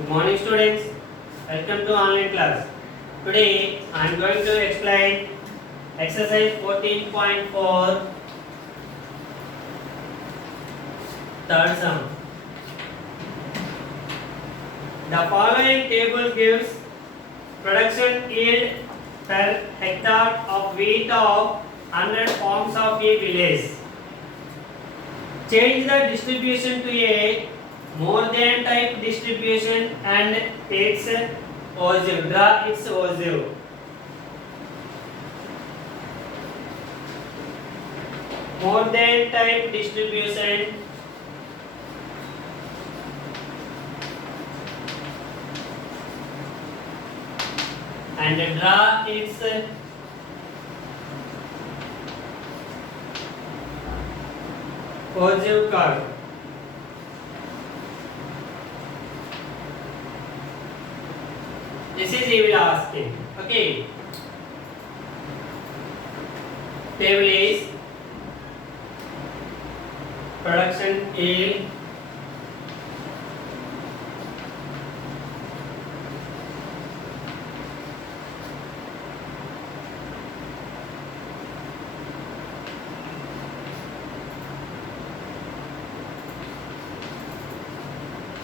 Good morning students, welcome to online class. Today I am going to explain exercise 14.4 third sum. The following table gives production yield per hectare of wheat of 100 farms of a village. Change the distribution to a more than type distribution and its OZIV. Draw its OZIV. More than type distribution and draw its OZIV curve. This is he will asking. Okay. Table is production yield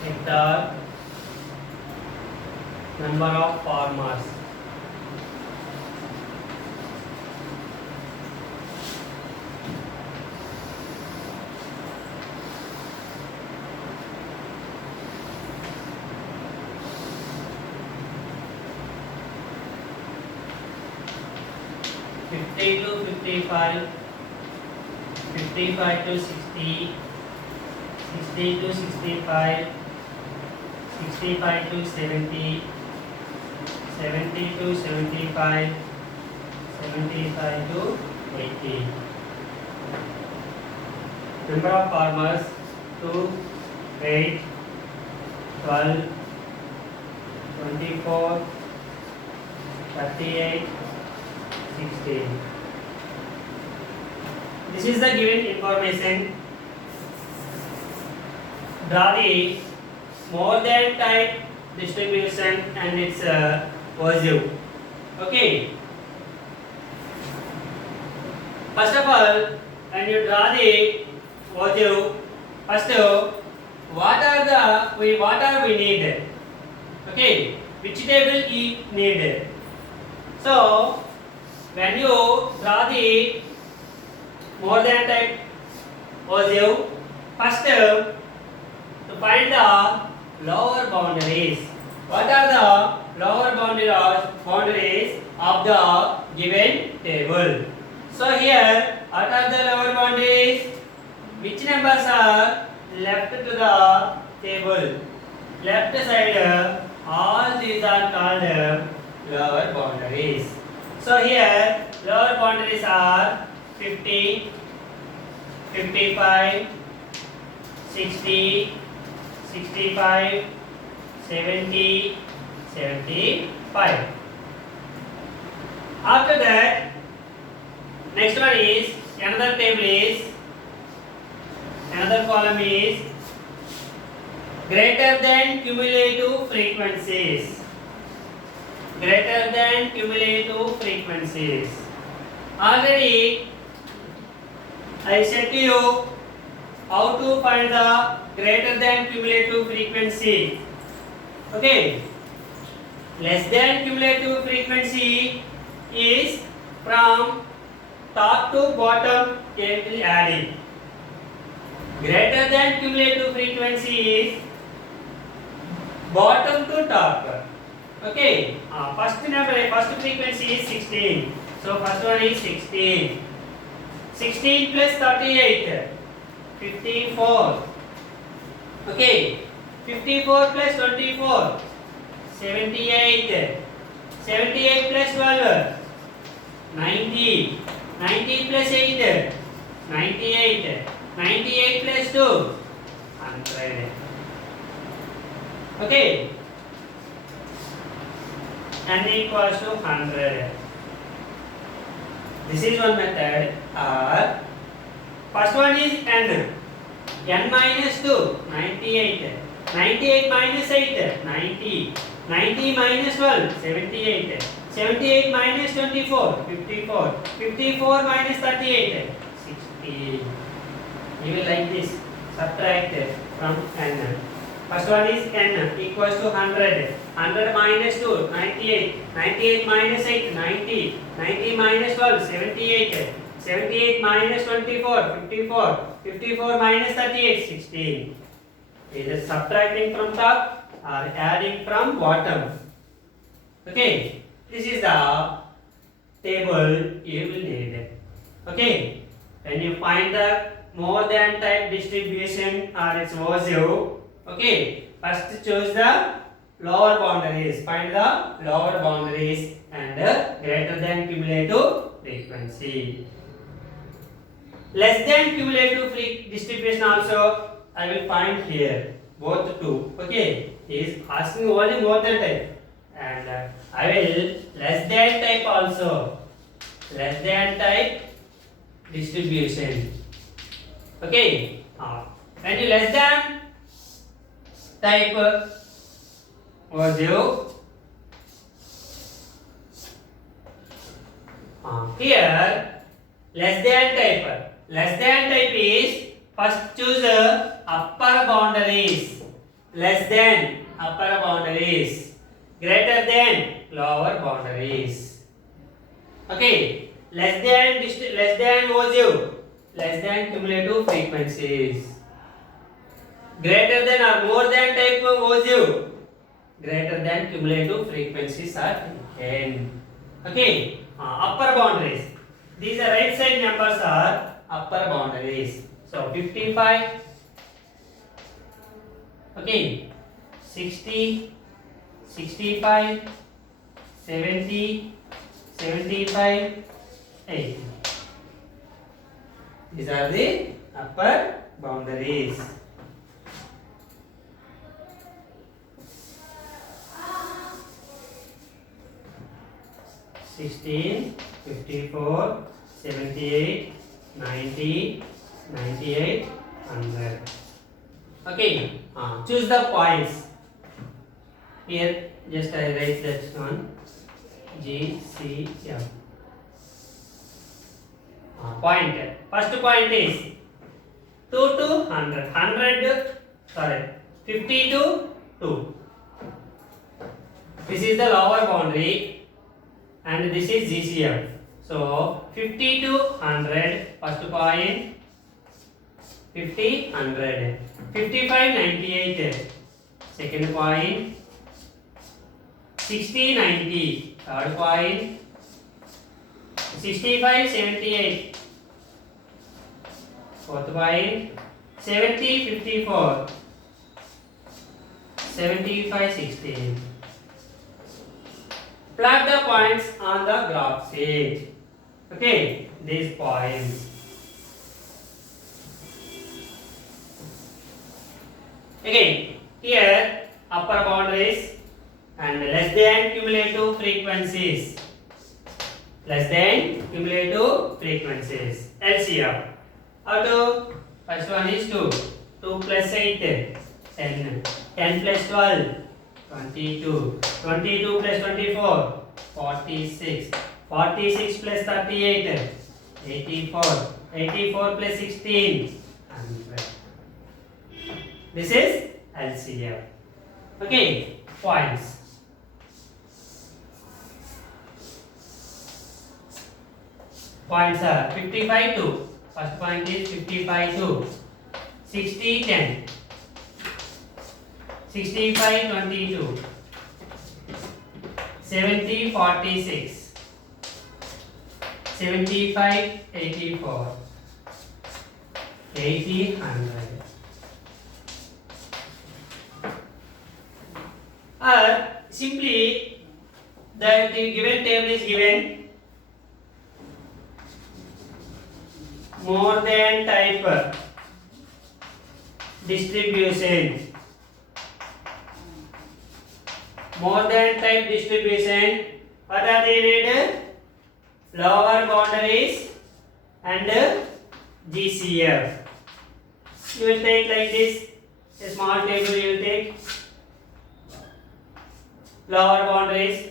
hectare, number of farmers. Fifty to 55, 55 to 60, 60 to 65, 65 to 70, 70 to 75, 75 to 80. Number of farmers 2, 8, 12, 24, 38, 16. This is the given information. Draw the more than type distribution and its OZIV. Okay. First of all, when you draw the OZIV, first what are we need? Okay, which table we need? So when you draw the more than type OZIV, first to find the lower boundaries. What are the lower boundaries of the given table? So here, what are the lower boundaries? Which numbers are left to the table? Left side, all these are called lower boundaries. So here, lower boundaries are 50, 55, 60, 65, 70, 75. After that, next one is another table is another column is greater than cumulative frequencies. Greater than cumulative frequencies. Already I said to you how to find the greater than cumulative frequency. Okay. Less than cumulative frequency is from top to bottom carefully adding. Greater than cumulative frequency is bottom to top. Okay. First frequency is 16. So first one is 16. 16 plus 38. 54. Okay. 54 plus 24. 78. 78 plus 12. 90. 90 plus 8. 98. 98 plus 2. 100. Okay. N equals to 100. This is one method. First one is n. n minus 2, 98. 98 minus 8, 90. 90 minus 12, 78. 78 minus 24, 54. 54 minus 38, 60. You will like this. Subtract from n. First one is n equals to 100. 100 minus 2, 98. 98 minus 8, 90. 90 minus 12, 78. 78 minus 24, 54. 54 minus 38, 16. Either subtracting from top or adding from bottom. Okay. This is the table you will need. Okay. When you find the more than type distribution or its value, okay, first choose the lower boundaries. Find the lower boundaries and greater than cumulative frequency. Less than cumulative distribution also I will find here. Both two. Okay. He is asking only more than type. And I will less than type also. Less than type distribution. Okay. When you less than type value, here less than type. Less than type is first choose upper boundaries. Less than upper boundaries. Greater than lower boundaries. Okay. Less than value. Less than cumulative frequencies. Greater than or more than type value. Greater than cumulative frequencies are taken. Okay. Upper boundaries. These are right side numbers are upper boundaries. So 55. Okay. 60. 65. 70. 75. 80. These are the upper boundaries. Sixteen, 54, 78, 90, 98, 100. Okay. Choose the points. Here, just I write that one. G, C, M. Point. First point is 2 to 100. 100, sorry, 50 to 2. This is the lower boundary and this is GCF. So 50 to 100, first point, 50, 100. 55, 98, second point. 60, 90, third point. 65, 78, fourth point. 70, 54, 75, 16. Plot the points on the graph sheet. Okay, these points. Again, here upper boundaries and less than cumulative frequencies. Less than cumulative frequencies. LCM. How to? First one is 2. 2 plus 8, 10. 10 plus 12, 22. 22 plus 24, 46. 46 plus 38, 84. 84 plus 16, 100. This is LCM. Okay, points. Points are 55 to. First point is 55 to. 60, 10. 65, 22. 70, 46. 75, 84. 80, 100. Or simply the given table is given more than type distribution. More than type distribution. What are they needed? Lower boundaries and GCF. You will take like this a small table you will take. Lower boundaries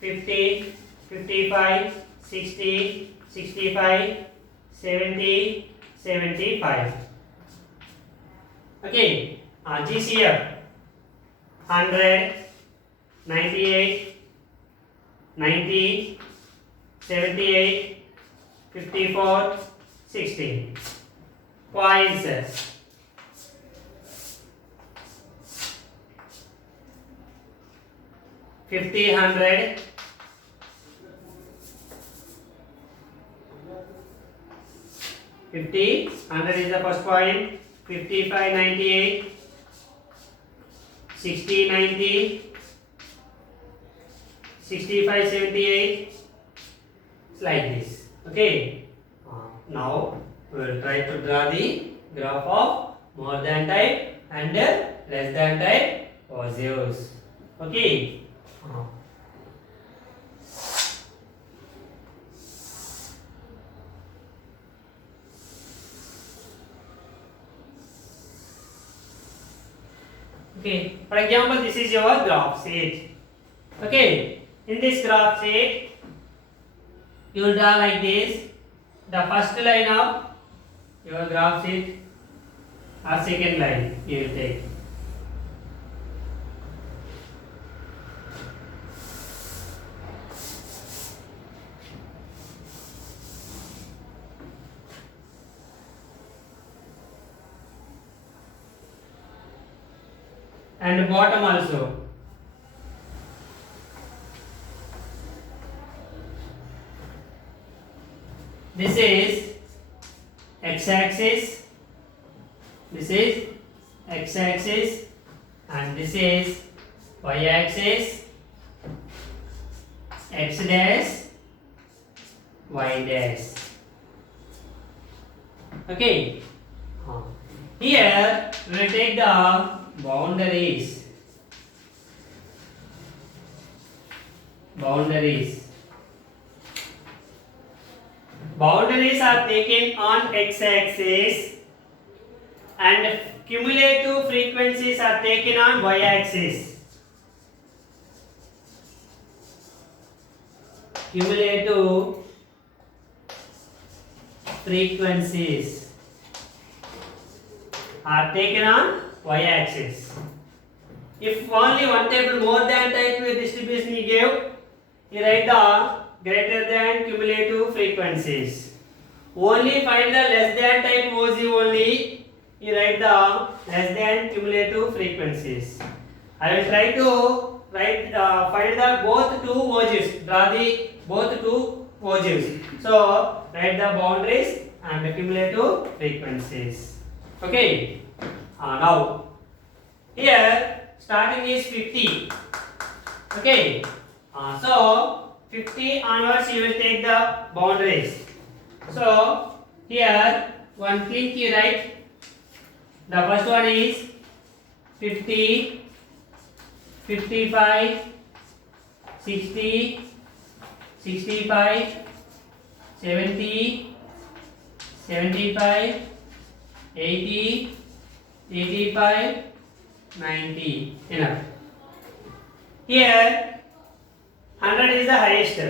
50, 55, 60, 65, 70, 75. Okay, GCF 100, 98, 90, 78, 54, 60. Points. Fifty, 100, 50, 100 is the first point. 55, 98, 60, 90, 65, 78. It's like this. Okay. Now we will try to draw the graph of more than type and less than type positives. Okay. Okay, for example, this is your graph sheet. Okay, in this graph sheet, you will draw like this. The first line of your graph sheet or second line you will take. And bottom also. This is x-axis, this is x-axis, and this is y-axis, x dash, y dash. Okay. Here we will take the boundaries. Boundaries are taken on x-axis and cumulative frequencies are taken on y-axis. Cumulative frequencies are taken on y-axis. If only one table more than type distribution you gave, you write the greater than cumulative frequencies. Only find the less than type OG only, you write the less than cumulative frequencies. I will try to find the both two ogives, draw the both two ogives. So write the boundaries and the cumulative frequencies. Okay. Now here starting is 50. Okay. So 50 onwards you will take the boundaries. So here one thing you write. The first one is 50, 55, 60, 65, 70, 75, 80, 85, 90. Enough. Here 100 is the highest.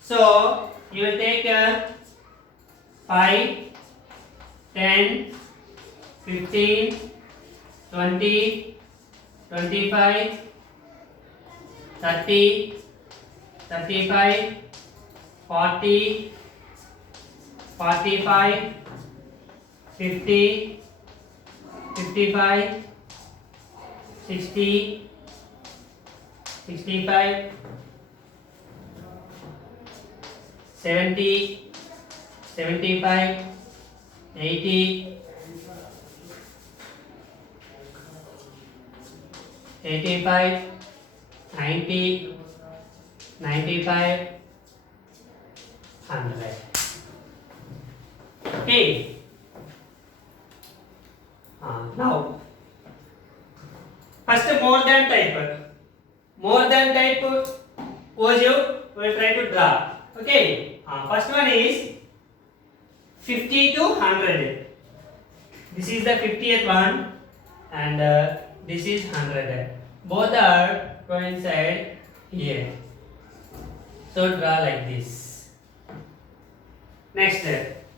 So you will take 5, 10, 15, 20, 25, 30, 35, 40, 45, 50, 55, 60, 65, 70, 75, 80, 85, 90, 95, 100. Okay. Now, first more than type. More than type ogive we will try to draw. Okay. First one is 50 to 100. This is the 50th one. and this is 100. Both are coincide here. So draw like this. Next,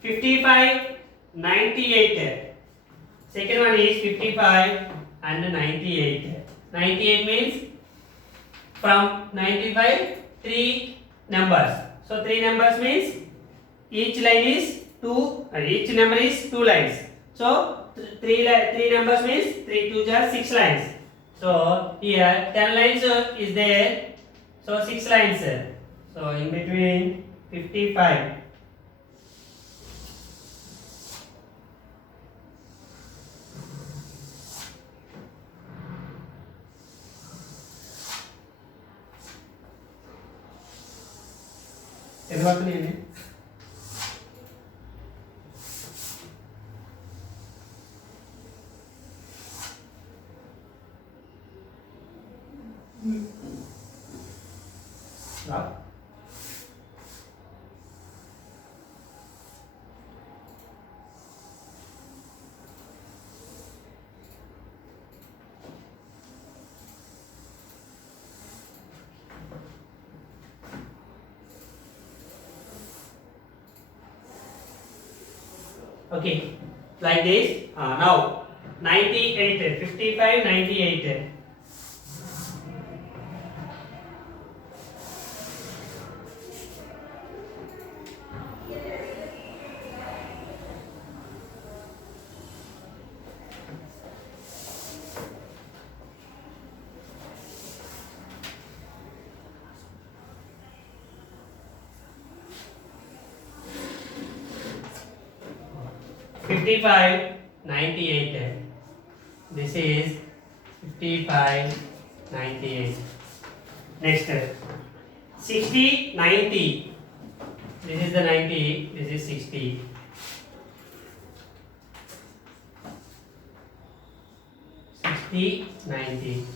55, 98. Second one is 55 and 98. 98 means from 95 3 numbers. So 3 numbers means each line is 2. Each number is 2 lines. So 3 numbers means 3 2 are 6 lines. So here 10 lines is there. So 6 lines. So in between 55. Stop. Okay, like this. Now 98, 55, 98. Fifty-five, 98. This is 55, 98. Next, 60, 90. This is the 90. This is 60. 60, 90.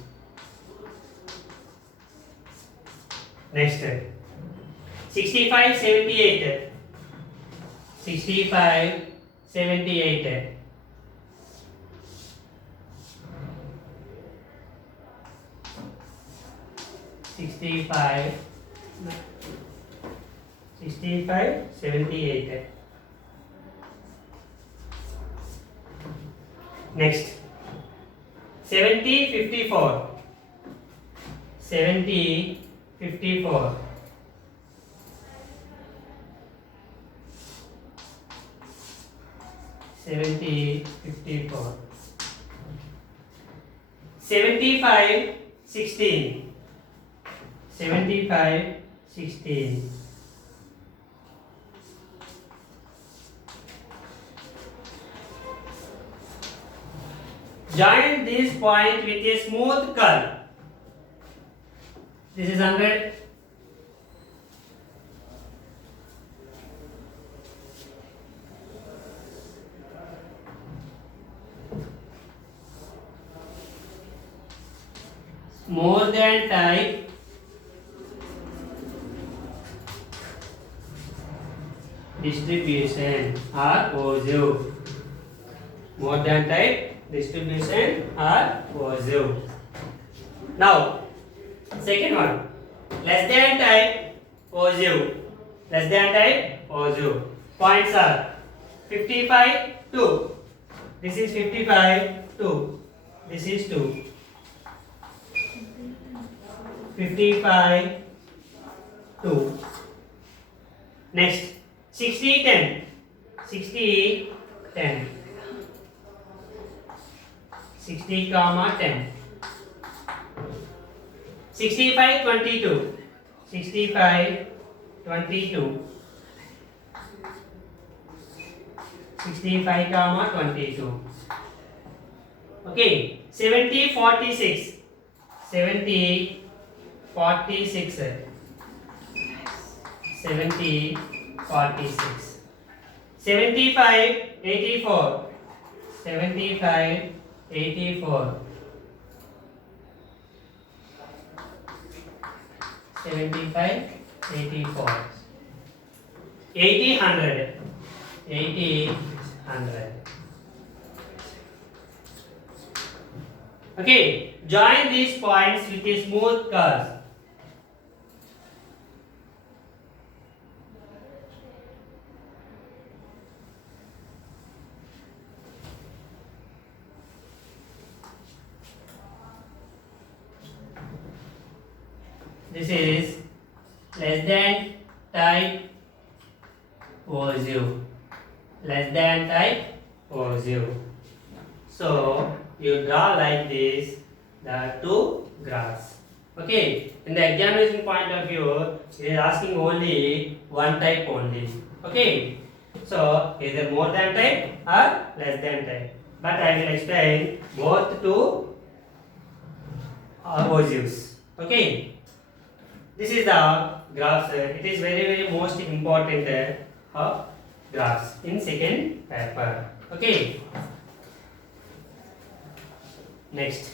Next, 65, 78. 65, 78. 65, 65, 78. Next, 70, 54. 70, 54. 70, 54. 75, 16. 75, 16. Join this point with a smooth curve. This is 100. More than type distribution or positive. More than type distribution or positive. Now, second one, less than type positive. Less than type positive. Points are 55, 2. This is 55, 2. This is 2. 55, 2. Next, 60, 10. 60, 10. 60, 10. 65, 22. 65, 22. 65, 22. Okay, 70, 46. 70, 46. 70, 46. 75, 84. 75, 84. 75, 84. 80, 100. 80, 100. Okay, join these points with a smooth curve. This is less than type positive. Less than type positive. So you draw like this the two graphs. Okay, in the examination point of view, it is asking only one type only. Okay, so either more than type or less than type. But I will explain both two positives. Okay, this is the graphs. It is very most important graphs in second paper. Okay. Next.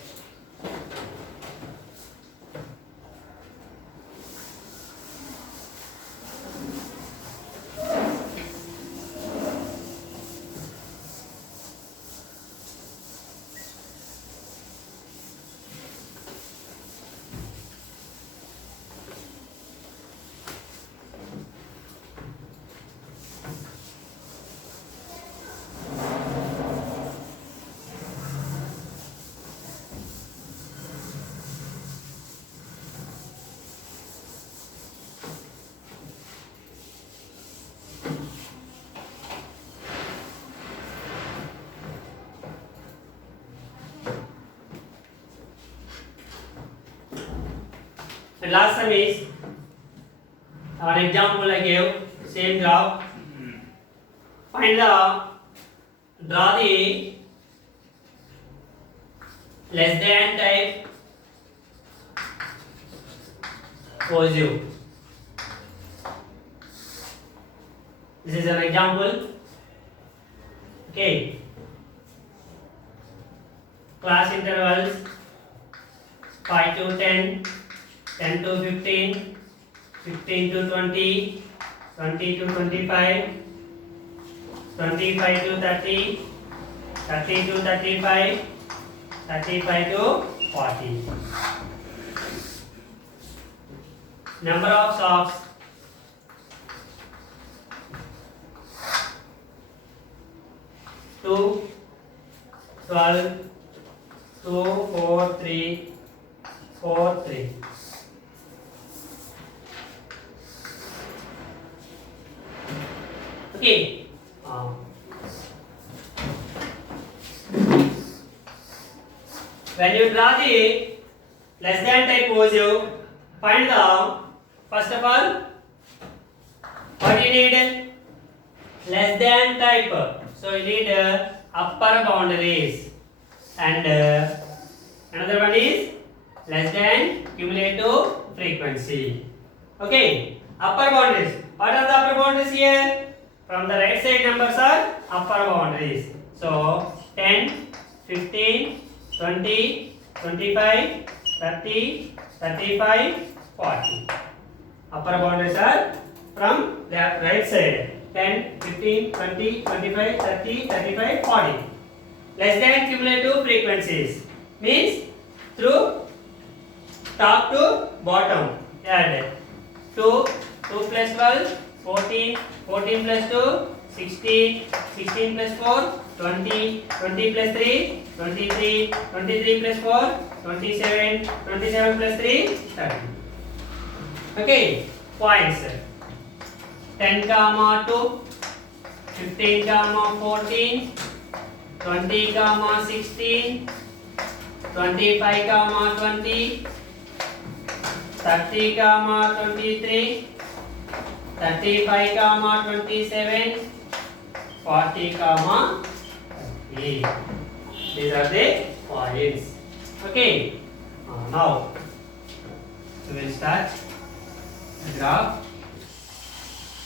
And last time is an example I gave, same graph. Find the draw the less than type positive. This is an example. Okay. Class intervals 5 to 10, 10 to 15, 15 to 20, 20 to 25, 25 to 30, 30 to 35, 35 to 40. Number of socks 2, 12, 2, 4, 3, 4, 3. Okay. When you draw the less than type positive, find the first of all what you need less than type. So you need upper boundaries, and another one is less than cumulative frequency. Okay, upper boundaries. What are the upper boundaries here? From the right side numbers are upper boundaries. So 10, 15, 20, 25, 30, 35, 40. Upper boundaries are from the right side. 10, 15, 20, 25, 30, 35, 40. Less than cumulative frequencies means through top to bottom. Add 2, 2 plus 12, 14, 14 plus 2, 16, 16 plus 4, 20, 20 plus 3, 23, 23 plus 4, 27, 27 plus 3, 30. Okay, points. 10 comma 2, 15 comma 14, 20 comma 16, 25 comma 20, 30 comma 23, 35 comma 27, 40 comma 30. These are the points. Okay. Now we will start the graph.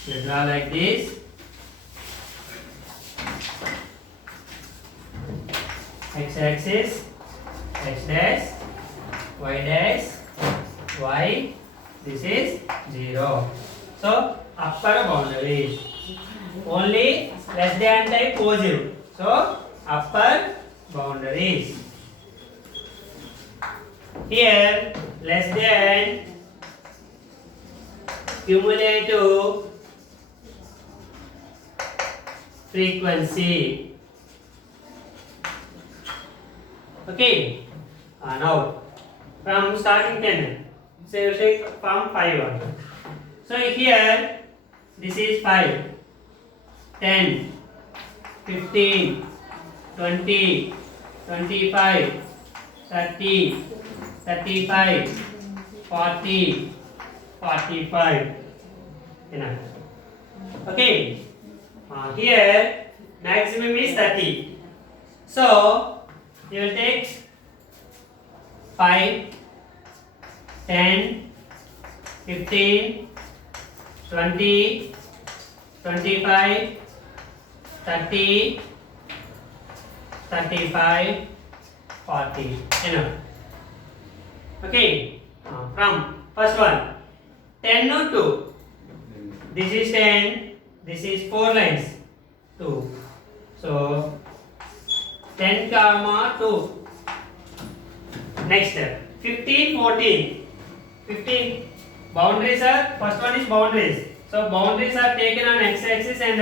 We draw like this. X-axis, x dash, y dash, y. This is 0. So upper boundaries only less than type positive. So upper boundaries. Here less than cumulative frequency. Okay. Now from starting 10. So you take from 5 on. So here this is 5, 10, 15, 20, 25, 30, 35, 40, 45. Enough. Okay. Here maximum is 30. So you will take 5, 10, 15, 20, 25, 30, 35, 40. Enough. Okay. From first one, 10 no 2. This is 10. This is 4 lines. 2. So 10 comma 2. Next 15, 14. 15 boundaries are, first one is boundaries. So boundaries are taken on x-axis and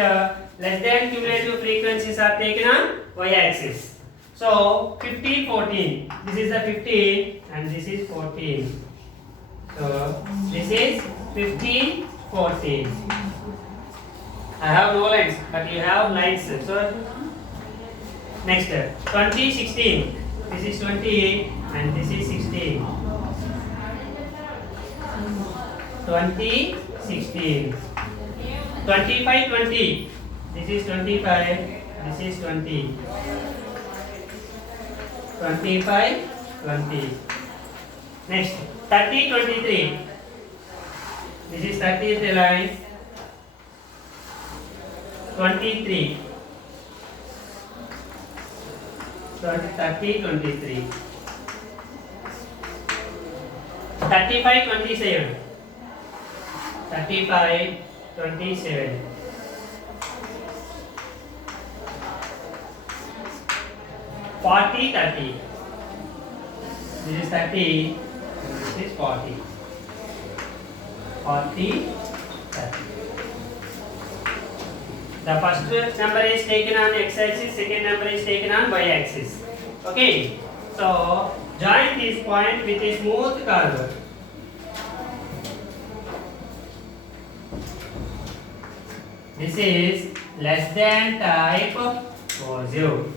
less than cumulative frequencies are taken on y-axis. So 15, 14. This is the 15 and this is 14. So this is 15, 14. I have no lines, but you have lines. So next 20, 16. This is 20 and this is 16. 20, 16. 25, 20. This is 25. This is 20. 25, 20. Next 30, 23. This is 30th line. 23. 30, 23. 35, 27. 35, 27. 40, 30. This is 30. This is 40. 40, 30. The first number is taken on x-axis, second number is taken on y-axis. Okay. So join this point with a smooth curve. This is less than type positive.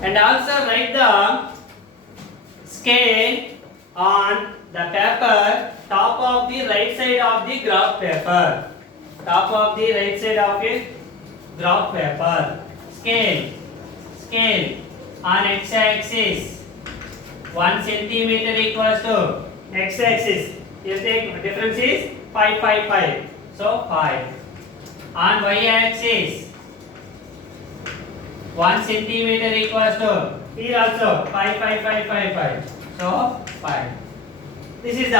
And also write the scale on the paper, top of the right side of the graph paper. Top of the right side of it graph paper. Scale on x-axis 1 centimeter equals to x-axis. You take difference is 5, 5, 5. So 5. On y-axis 1 centimeter equals to, here also 5, 5, 5, 5, 5. So 5. This is the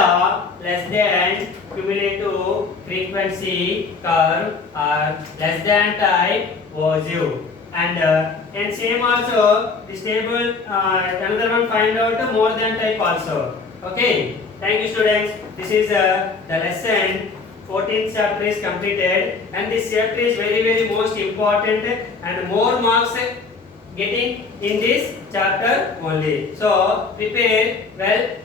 less than cumulative frequency curve or less than type positive. And same also this table, another one find out more than type also. Okay. Thank you students. This is the lesson. 14th chapter is completed and this chapter is very most important and more marks getting in this chapter only. So prepare well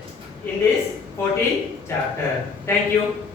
in this 14th chapter. Thank you.